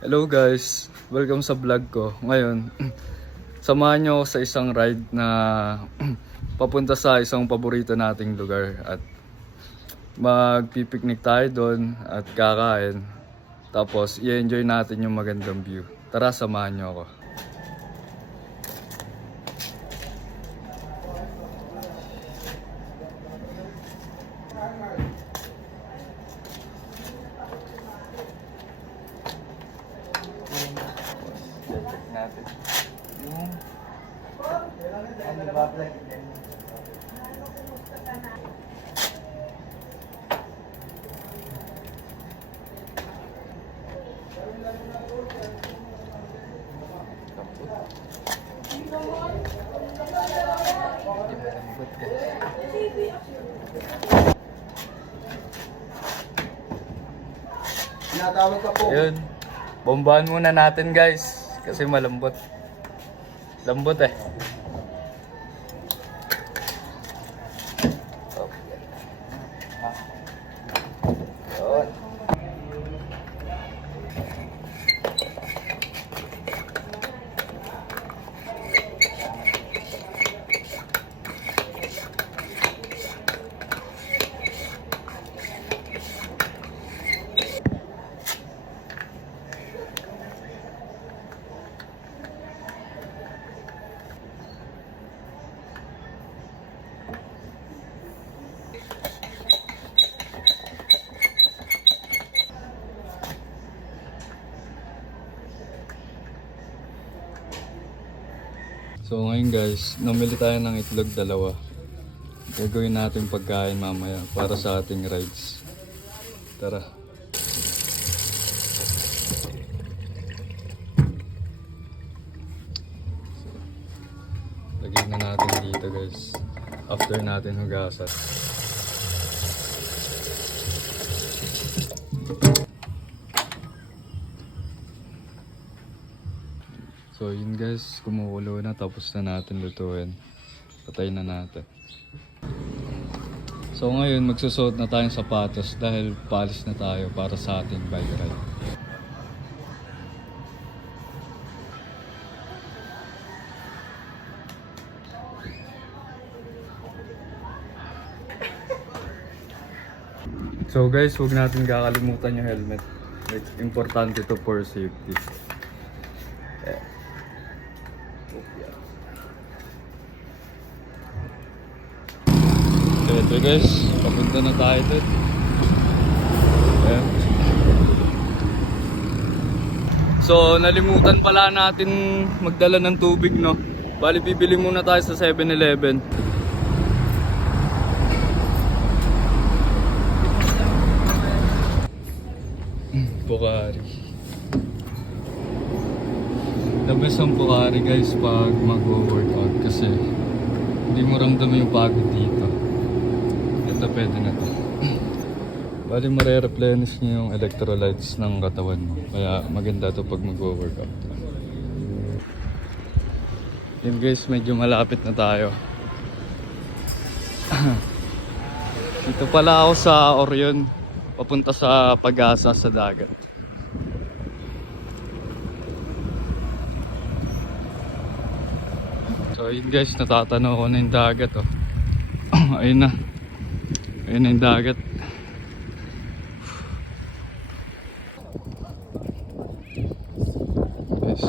Hello guys, welcome sa vlog ko. Ngayon, samahan nyo ako sa isang ride na papunta sa isang paborito nating lugar at magpipiknik tayo doon at kakain. Tapos i-enjoy natin yung magandang view. Tara, samahan nyo ako. Natin yung Tinatawag ka po. yun, bombahan muna natin guys kasi malambot. Lambot eh. Yun. So ngayon guys, namili tayo ng itlog dalawa. Gagawin natin pagkain mamaya para sa ating rides. Tara. Lagyan na natin dito guys. After natin hugasan. So yun guys, kumukulo na, tapos na natin lutuin. Patay na natin. So ngayon magsusuot na tayong sapatos dahil paalis na tayo para sa ating bike ride. So guys, huwag natin kakalimutan yung helmet. It's importante to for safety. So ito guys, papunta na tayo doon. Ayan. So nalimutan pala natin magdala ng tubig, no? Bali bibili muna tayo sa 7-Eleven. Pocari. The best ang Pocari guys pag mag-workout kasi hindi mo ramdam yung pagod dito. Ito pwede na to. Bali mare-replenish niyo yung electrolytes ng katawan mo. Kaya maganda to pag mag-workout. Yun guys, medyo malapit na tayo. Dito pala ako sa Orion, papunta sa Pag-asa sa dagat. So yun guys, natatanaw ko na yung dagat, oh. Ayun na. Ayun na yung dagat. Yes.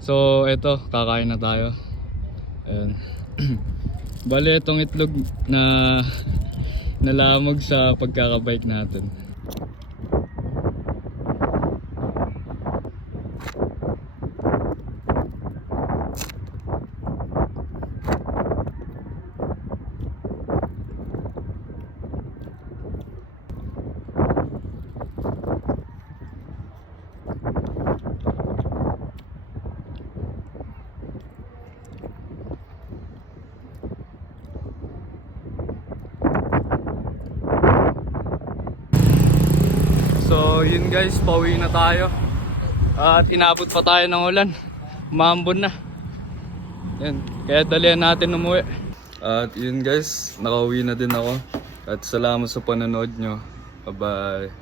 So eto, kakain na tayo. Ayun. Bali itong itlog na nalamog sa pagkakabike natin. So yun guys, pauwi na tayo. At inabot pa tayo ng ulan. Umambon na. Yan. Kaya dalihan natin umuwi. At yun guys, nakauwi na din ako. At salamat sa panonood nyo. Bye-bye.